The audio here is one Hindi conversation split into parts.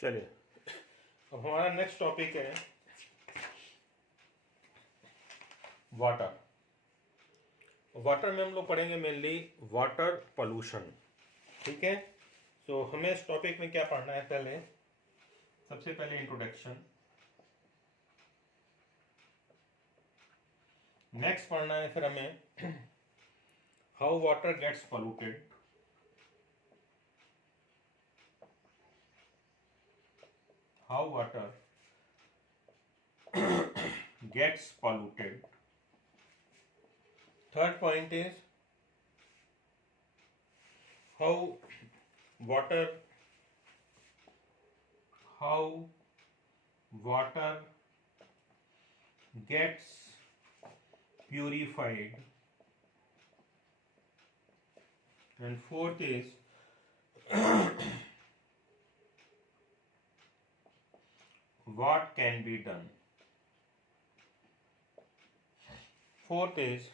चलिए, अब हमारा नेक्स्ट टॉपिक है वाटर। वाटर में हम लोग पढ़ेंगे मेनली वाटर पोल्यूशन। ठीक है, तो हमें इस टॉपिक में क्या पढ़ना है, पहले सबसे पहले इंट्रोडक्शन, नेक्स्ट पढ़ना है फिर हमें how water gets polluted, how water gets polluted. Third point is how water how water gets purified, and fourth is what can be done. Fourth is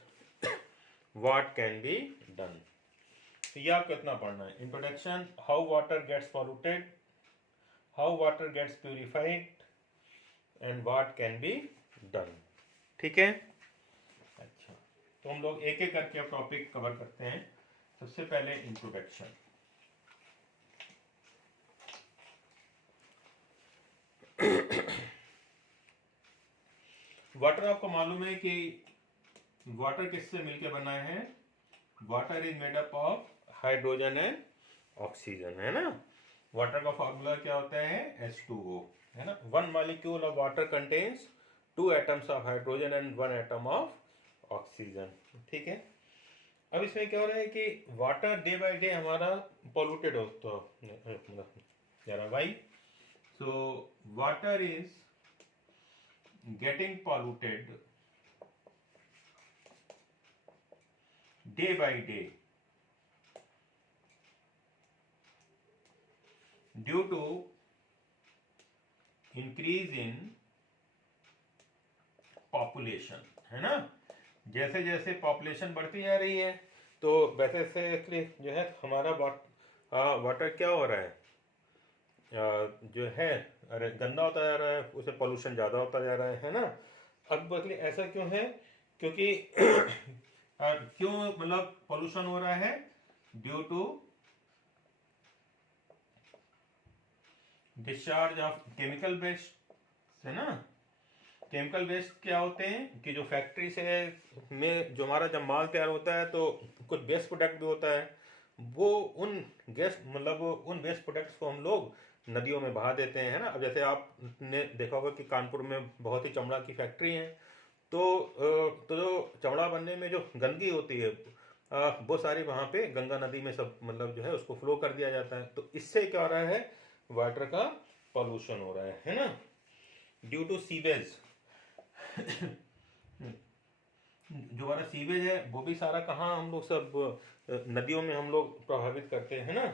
what can be done. तो ये आपको इतना पढ़ना है, introduction, how water gets polluted, how water gets purified, and what can be done. ठीक है, अच्छा, तो हम लोग एक एक करके अब टॉपिक कवर करते हैं। सबसे पहले इंट्रोडक्शन। वाटर आपको मालूम है कि वाटर किससे मिलकर बना है? Water is made up of hydrogen and oxygen, है ना। वाटर का फॉर्मूला क्या होता है? H2O, है ना। 1 molecule of water contains 2 atoms of hydrogen and 1 atom of oxygen. ठीक है, अब इसमें क्या हो रहा है कि वाटर डे बाय डे हमारा पॉल्यूटेड होता जा रहा। Why? So water is getting polluted day by day due to increase in population, है ना। जैसे जैसे पॉपुलेशन बढ़ती जा रही है तो वैसे वैसे जो है हमारा वाटर क्या हो रहा है, जो है अरे गंदा होता जा रहा है, उसे पोल्यूशन ज़्यादा होता जा रहा है ना। अब बदले ऐसा क्यों है? क्योंकि क्यों मतलब पोल्यूशन हो रहा है? Due to discharge of chemical waste, है ना। केमिकल वेस्ट क्या होते हैं कि जो फैक्ट्री से में जो हमारा जब माल तैयार होता है तो कुछ वेस्ट प्रोडक्ट भी होता है, वो उन गैस मतलब उन वेस्ट प्रोडक्ट्स को हम लोग नदियों में बहा देते हैं, है ना। अब जैसे आपने देखा होगा कि कानपुर में बहुत ही चमड़ा की फैक्ट्री है, तो जो चमड़ा बनने में जो गंदगी होती है वो सारी वहाँ पे गंगा नदी में सब मतलब जो है उसको फ्लो कर दिया जाता है। तो इससे क्या हो रहा है? वाटर का पॉल्यूशन हो रहा है ना, ड्यू टू सीवेज। जो हमारा सीवेज है वो भी सारा कहाँ हम लोग सब नदियों में हम लोग प्रभावित करते हैं ना।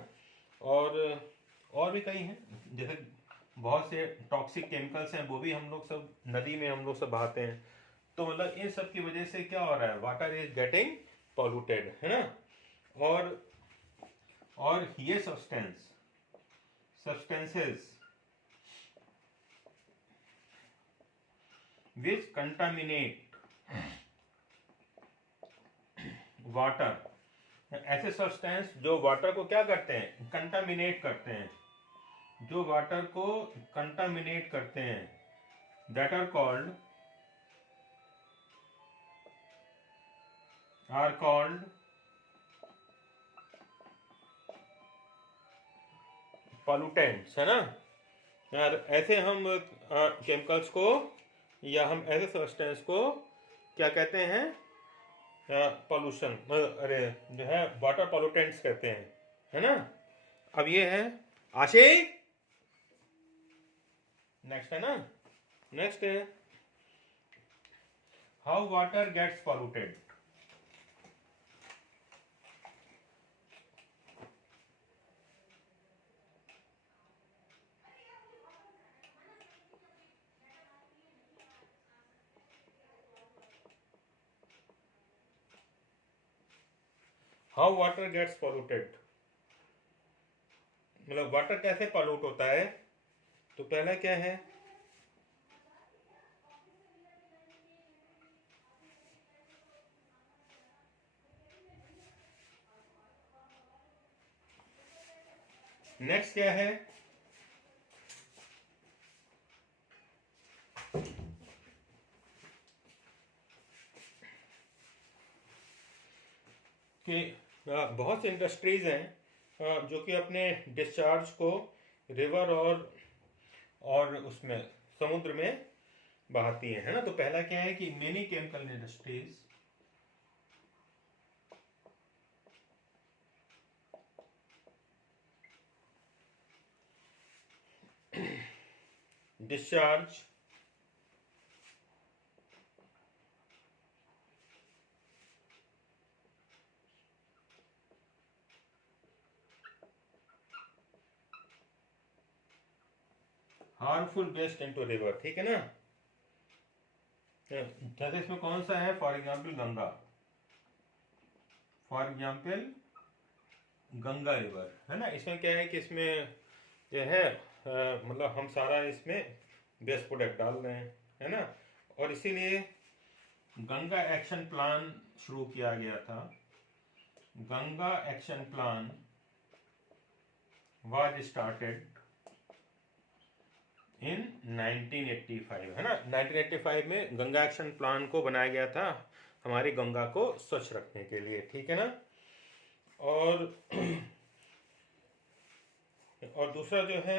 और भी कई हैं, जैसे बहुत से टॉक्सिक केमिकल्स हैं वो भी हम लोग सब नदी में हम लोग सब बहाते हैं। तो मतलब इन सब की वजह से क्या हो रहा है? वाटर इज गेटिंग पॉल्यूटेड, है ना। और ये सब्सटेंसेस विच कंटामिनेट वाटर, ऐसे सब्सटेंस जो वाटर को क्या करते हैं? कंटामिनेट करते हैं, जो वाटर को कंटामिनेट करते हैं, दैट आर कॉल्ड पॉल्यूटेंट्स, है ना यार। ऐसे हम केमिकल्स को या हम ऐसे सब्सटेंस को क्या कहते हैं? पॉल्यूशन, अरे जो है वाटर पॉल्यूटेंट्स कहते हैं, है ना। अब ये है आशी, नेक्स्ट है ना, नेक्स्ट है how water gets polluted. How water gets polluted मतलब वाटर कैसे पॉल्यूट होता है? तो पहला क्या है? नेक्स्ट क्या है? कि बहुत से इंडस्ट्रीज हैं जो कि अपने डिस्चार्ज को रिवर और उसमें समुद्र में बहाती हैं, है ना। तो पहला क्या है कि many chemical industries discharge harmful waste into river, ठीक है ना। जैसे इसमें कौन सा है? For example Ganga, for example Ganga river, है ना। इसमें क्या है कि इसमें जो है मतलब हम सारा इसमें वेस्ट प्रोडक्ट डाल रहे हैं, है ना। और इसीलिए गंगा एक्शन प्लान शुरू किया गया था। Ganga action plan was started in 1985, है ना। 1985 में गंगा एक्शन प्लान को बनाया गया था हमारी गंगा को स्वच्छ रखने के लिए, ठीक है ना। और दूसरा जो है,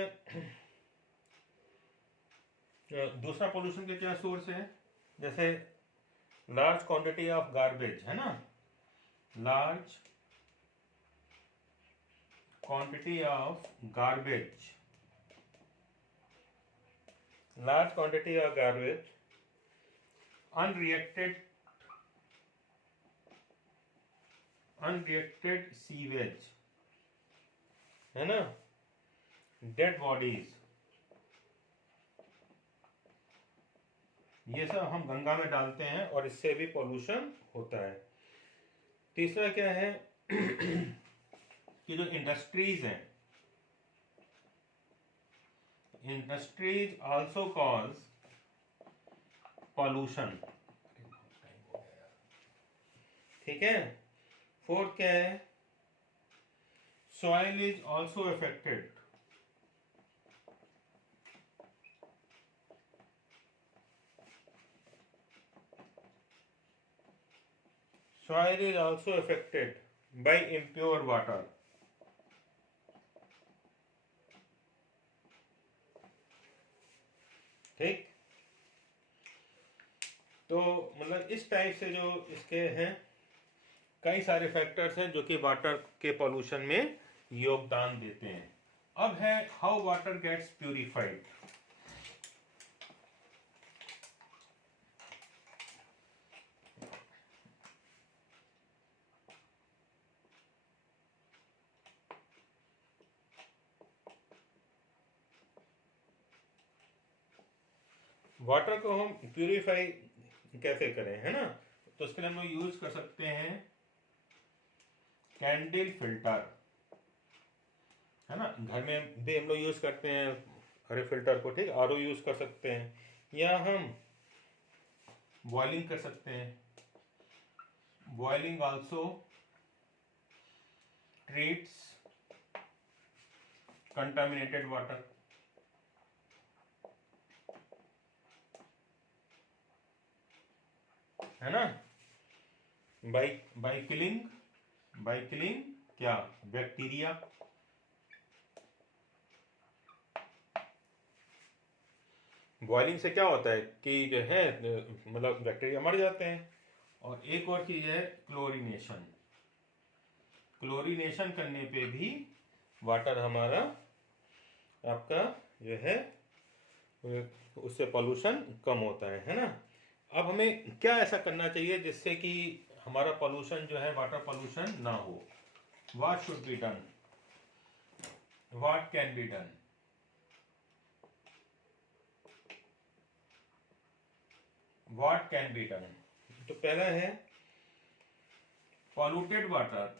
दूसरा पोल्यूशन के क्या सोर्स है? जैसे लार्ज क्वांटिटी ऑफ गार्बेज, है ना। Large quantity of garbage, large quantity of garbage, unreacted sewage, है ना, डेड बॉडीज, ये सब हम गंगा में डालते हैं और इससे भी पोल्यूशन होता है। तीसरा क्या है कि जो इंडस्ट्रीज हैं, इंडस्ट्रीज आल्सो कॉज पॉल्यूशन, ठीक है। फोर्थ क्या है? Soil is also affected, soil is also affected by impure water, ठीक। तो मतलब इस टाइप से जो इसके हैं कई सारे फैक्टर्स हैं जो कि वाटर के पॉल्यूशन में योगदान देते हैं। अब है how water gets purified. Water को हम प्यूरिफाई कैसे करें, है ना। तो उसके लिए हम लोग यूज कर सकते हैं कैंडल फिल्टर, है ना। घर में भी हम लोग यूज करते हैं हरे फिल्टर को, ठीक। आरओ यूज कर सकते हैं या हम बॉइलिंग कर सकते हैं। Boiling also treats contaminated water, है ना। बाई किलिंग क्या? बैक्टीरिया। बॉइलिंग से क्या होता है कि जो है मतलब बैक्टीरिया मर जाते हैं। और एक और चीज है क्लोरीनेशन। क्लोरीनेशन करने पे भी वाटर हमारा आपका जो है उससे पॉल्यूशन कम होता है ना। अब हमें क्या ऐसा करना चाहिए जिससे कि हमारा पॉल्यूशन जो है वाटर पॉल्यूशन ना हो। What should be done, what can be done. What can be done, तो पहला है polluted water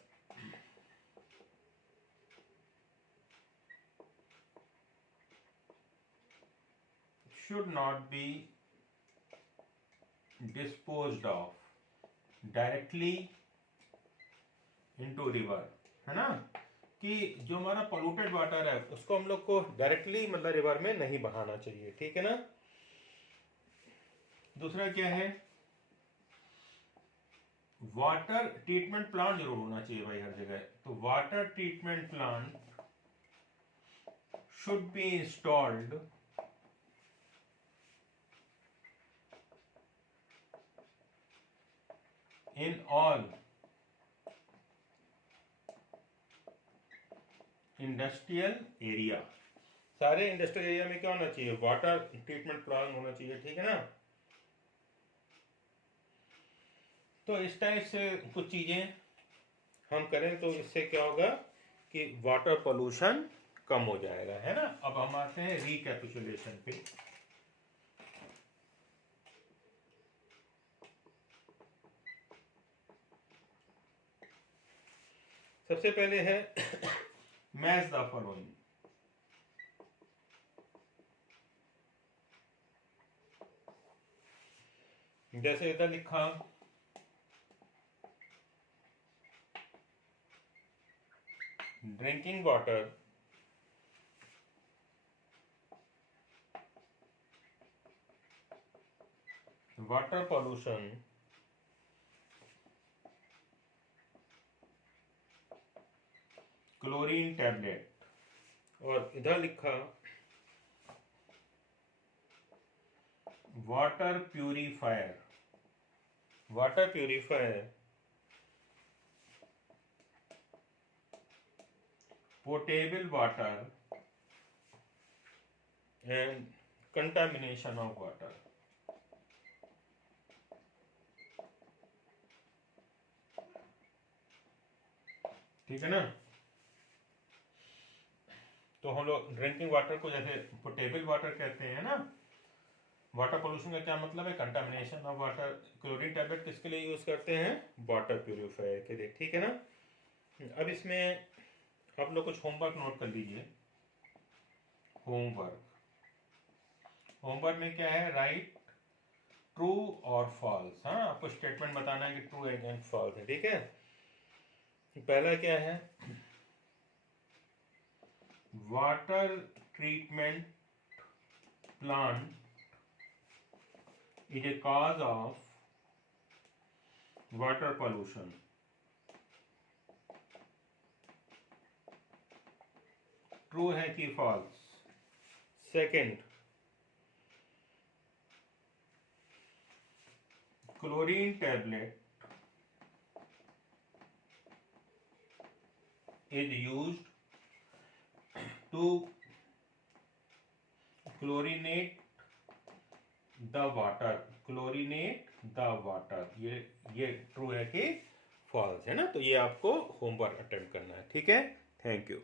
should not be disposed of directly into river, है ना, कि जो हमारा पोल्यूटेड वाटर है उसको हम लोग को डायरेक्टली मतलब रिवर में नहीं बहाना चाहिए, ठीक है ना। दूसरा क्या है, वाटर ट्रीटमेंट प्लांट जरूर होना चाहिए भाई हर जगह। तो water treatment plant should be installed in all industrial area. सारे इंडस्ट्रियल एरिया में क्या होना चाहिए, वाटर ट्रीटमेंट प्लांट होना चाहिए, ठीक है ना। तो इस टाइप से कुछ चीजें हम करें तो इससे क्या होगा कि वाटर पोल्यूशन कम हो जाएगा, है ना। अब हम आते हैं रिकैपिचुलेशन पे। सबसे पहले है मैच द फॉलोइंग। जैसे इधर लिखा drinking water water pollution chlorine tablet, और इधर लिखा water purifier potable water and contamination of water. ठीक है ना। तो हम लोग ड्रिंकिंग वाटर को जैसे पोटेबल वाटर कहते हैं ना। वाटर पोल्यूशन का क्या मतलब है, contamination of water. Chlorine tablet किसके लिए यूज करते हैं, वाटर प्यूरिफायर के लिए, ठीक है ना। अब इसमें आप लोग कुछ होमवर्क नोट कर लीजिए। होमवर्क में क्या है, राइट ट्रू और फॉल्स। हाँ, आपको स्टेटमेंट बताना है कि ट्रू एंड फॉल्स है, ठीक है। पहला क्या है, water treatment plant is a cause of water pollution. True है कि false. Second, chlorine tablet is used to chlorinate the water. ये ट्रू है कि फॉल्स है ना। तो ये आपको होमवर्क अटेम्प्ट करना है, ठीक है। Thank you.